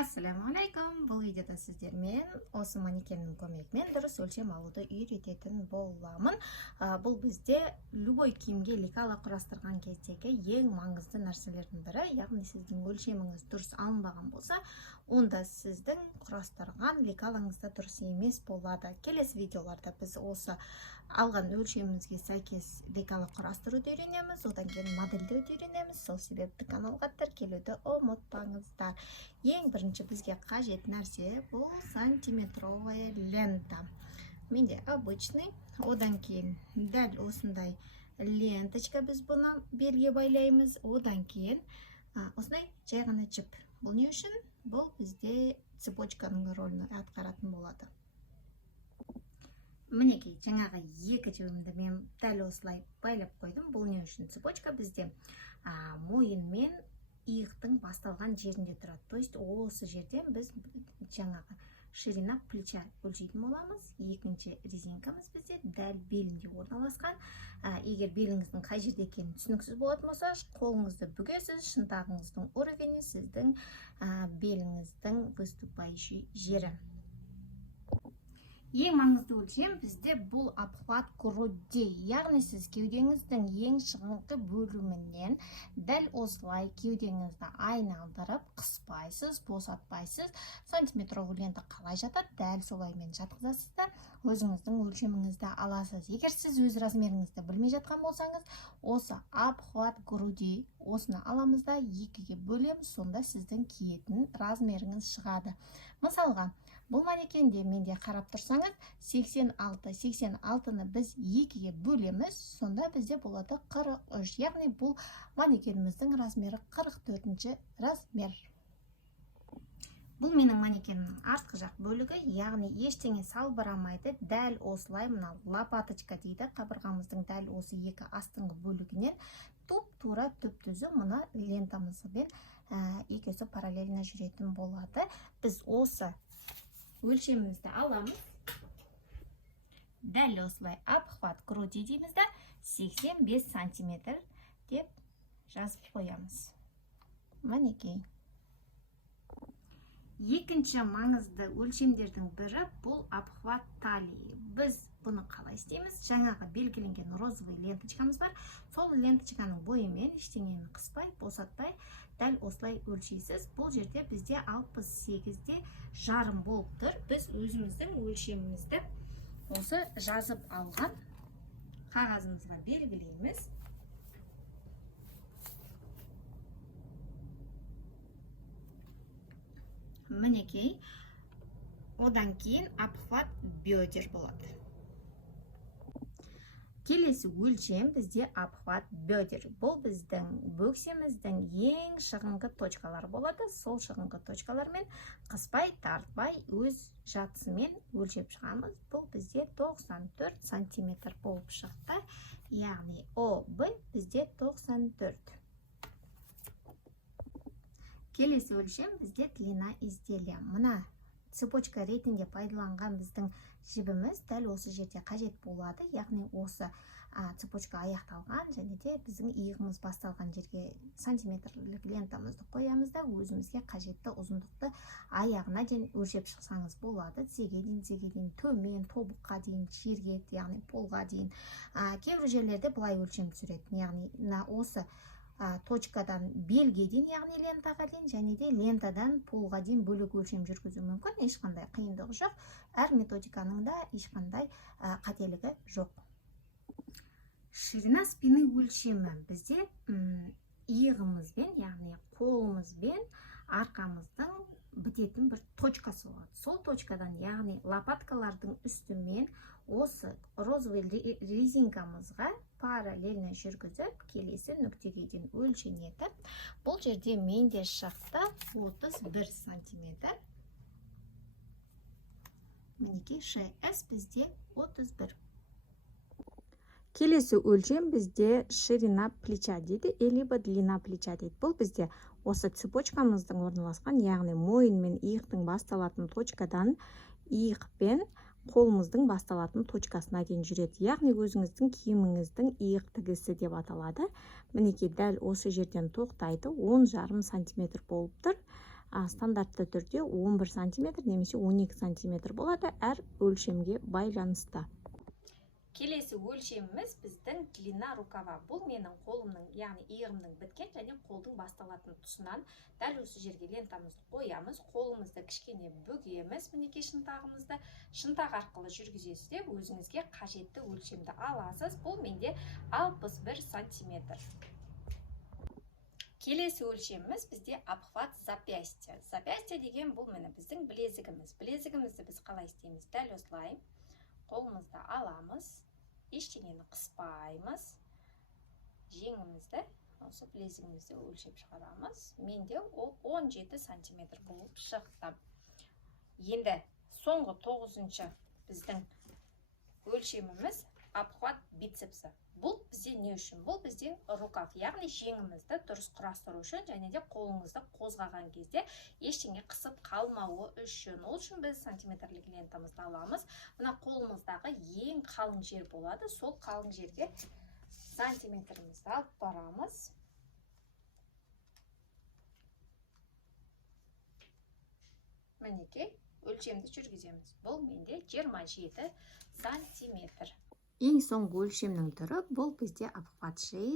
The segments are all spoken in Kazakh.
Ассаламу алейкум. Бұл видеода сіздермен осы манекеннің көмегімен дұрыс өлшем алуды үйрететін боламын. Бұл бізде любой киімге лекала құрастырған кездегі ең маңызды нәрселердің бірі. Яғни сіздің өлшеміңіз дұрыс алынбаған болса, онда сіздің құрастырған лекалаңыз да дұрыс емес болады. Келесі видеоларда біз осы алған өлшемімізге сәйкес лекала құрастыруды үйренеміз, одан кейін модельдеуді үйренеміз. Сол себепті каналға тіркелуді ұмытпаңыздар. Ең бірінші бізге қажет нәрсе бұл сантиметровая лента. Менде обычный, одан кейін дәл осындай ленточка, біз бұны белге байлаймыз. Одан кейін осындай жай ғана жіп. Бұл не үшін? Бұл бізде цепочканың рөлін атқаратын болады. Мінекей, жаңағы екі жібімді мен дәл осылай байлап қойдым. Бұл не үшін? Цепочка бізде мойын мен иықтың басталған жерінде тұрады. То есть осы жерден біз жаңағы ширина плеча өлшейтін боламыз. Екінші резинкамыз бізде дәл белінде орналасқан. Егер беліңіздің қай жерде екенін түсініксіз болатын болса, қолыңызды бүгесіз, шынтағыңыздың уровені сіздің беліңіздің выступающий жері. Ең маңызды өлшем бізде бұл обхват груди. Яғни сіз кеудеңіздің ең шығыңқы бөлімінен дәл осылай кеудеңізді айналдырып, қыспайсыз, босатпайсыз. Сантиметровый лента қалай жатады, дәл солаймен жатқызасыз да өзіңіздің өлшеміңізді аласыз. Егер сіз өз размеріңізді білмей жатқан болсаңыз, осы обхват груди осыны аламыз да екіге бөлеміз, сонда сіздің киетін размеріңіз шығады. Мысалға, бұл манекенде менде қарап тұрсаңыз, 86-ны біз екіге бөлеміз, сонда бізде болады 43. Яғни бұл манекеніміздің размері 44-ші размер. Бұл менің манекеннің артқы жақ бөлігі, яғни ештеңе салбырамайды. Дәл осылай, мына лопаточка дейді, қабырғамыздың дәл осы екі астыңғы бөлігінен туп-тура түп-түзу мына лентамызбен екеуі параллельно жүретін болады. Біз осы өлшемімізді аламыз. Дәл осылай обхват груди дейміз да 85 сантиметр деп жазып қоямыз. Мінекей. Екінші маңызды өлшемдердің бірі бұл обхват талии. Біз бұны қалай істейміз? Жаңағы белгіленген розовый ленточкамыз бар. Сол ленточканың бойымен ештеңені қыспай, босатпай, дәл осылай өлшейсіз. Бұл жерде бізде 68-де жарым болып тұр. Біз өзіміздің өлшемімізді осы жазып алған қағазымызға белгілейміз. Мінекей, одан кейін обхват бедер болады. Келесі өлшем бізде обхват бедер. Бұл біздің бөксеміздің ең шығыңқы точкалар болады. Сол шығыңқы точкалармен қыспай, тартпай, өз жатысымен өлшеп шығамыз. Бұл бізде 94 сантиметр болып шықты. Яғни ОБ бізде 94. Келесі өлшем бізде длина изделия. Мына цепочка ретінде пайдаланған біздің жібіміз дәл осы жерде қажет болады. Яғни осы цепочка аяқталған және де біздің иығымыз басталған жерге сантиметрлік лентамызды қоямыз да өзімізге қажетті ұзындықты аяғына дейін өлшеп шықсаңыз болады. тізеге дейін, төмен, тобыққа дейін, жерге, яғни полға дейін. Кейбір жерлерде былай өлшем түсіреді. Яғни осы точкадан белге дейін, яғни лентаға дейін, және де лентадан полға дейін бөлек өлшем жүргізу мүмкін. Ешқандай қиындығы жоқ. Әр методиканың да ешқандай қателігі жоқ. Ширина спины өлшемі бізде иығымызбен, яғни қолымызбен арқамыздың бітетін бір точкасы болады. Сол точкадан, яғни лопаткалардың үстімен осы розовый резинкамызға параллельно жүргізіп, келесі нүктеге дейін өлшенеді. Бұл жерде менде шықты 31 сантиметр. Мінекей, ШС бізде 31. Келесі өлшем бізде ширина плеча дейді, либо длина плеча дейді. Бұл бізде осы цепочкамыздың орналасқан, яғни мойын мен иықтың басталатын точкадан иық пен қолымыздың басталатын точкасына дейін жүреді. Яғни өзіңіздің киіміңіздің иық тігісі деп аталады. Мінекей, дәл осы жерден тоқтайды. 10,5 сантиметр болып тұр. стандартты түрде 11 сантиметр немесе 12 сантиметр болады әр өлшемге байланысты. Келесі өлшеміміз біздің длина рукава. Бұл менің қолымның, яғни иығымның біткен және қолдың басталатын тұсынан дәл осы жерге лентамызды қоямыз. Қолымызды кішкене бөгеміз, мінекей шынтағымызды. Шынтақ арқылы жүргізесіз де өзіңізге қажетті өлшемді аласыз. Бұл менде 61 сантиметр. Келесі өлшеміміз бізде обхват запястья. Запястья деген бұл міне біздің білезігіміз. Білезігімізді біз қалай істейміз? Дәл осылай. Қолымызды аламыз, ештеңені қыспаймыз, жеңімізді, осы білезігімізді өлшеп шығарамыз. Менде ол 17 сантиметр болып шықты. Енді соңғы 9-шы біздің өлшеміміз обхват бицепсі. Бұл бізде не үшін? Бұл бізде рукав, яғни жеңімізді дұрыс құрастыру үшін және де қолыңызды қозғаған кезде ештеңе қысып қалмауы үшін. Ол үшін біз сантиметрлік лентамызды аламыз. Мына қолымыздағы ең қалың жер болады. Сол қалың жерге сантиметрімізді алып барамыз. Мінекей өлшемді жүргіземіз. Бұл менде 27 сантиметр. Ең соңғы өлшемнің түрі бұл бізде обхват шеи,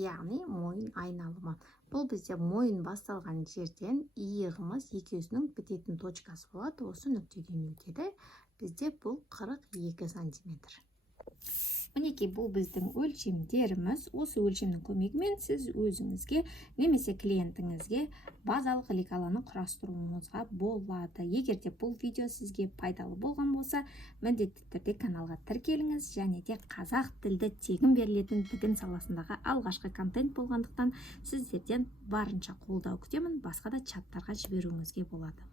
яғни мойын айналымы. Бұл бізде мойын басталған жерден иығымыз екеуісінің бітетін точкасы болады. Осы нүктеден өтеді. Бізде бұл 42 сантиметр. Мінекей бұл біздің өлшемдеріміз. Осы өлшемнің көмегімен сіз өзіңізге немесе клиентіңізге базалық лекаланы құрастыруыңызға болады. Егер де бұл видео сізге пайдалы болған болса, міндетті түрде каналға тіркеліңіз және де қазақ тілді тегін берілетін тігін саласындағы алғашқы контент болғандықтан сіздерден барынша қолдау күтемін. Басқа да чаттарға жіберуіңізге болады.